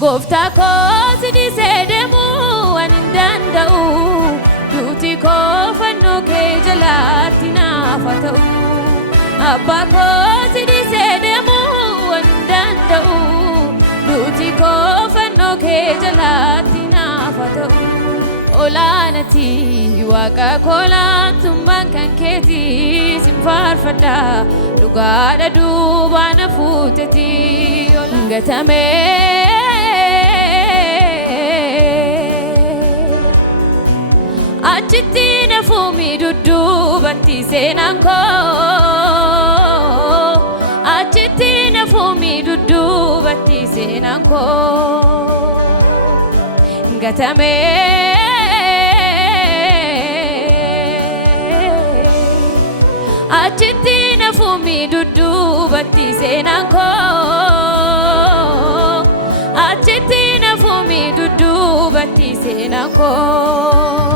Gooftaa koo sidisee deemuu ani hin danda'u duuti koo fannoo kee jalaatti naaf haa ta'u Abbaa koo sidisee deemuu ani hin danda'u duuti koo fannoo kee jalaatti naaf haa ta'u Olaanati waaqa olaantummaan kan keeti sin faarfadha dhugaadha duubaan hafuuteeti gatamee achitti nafuumi dudduubatti seenaan koo achitti nafuumi dudduubatti seenaan koo gatamee achitti nafuumi dudduubatti seenaan koo achitti nafuumi dudduubatti seenaan koo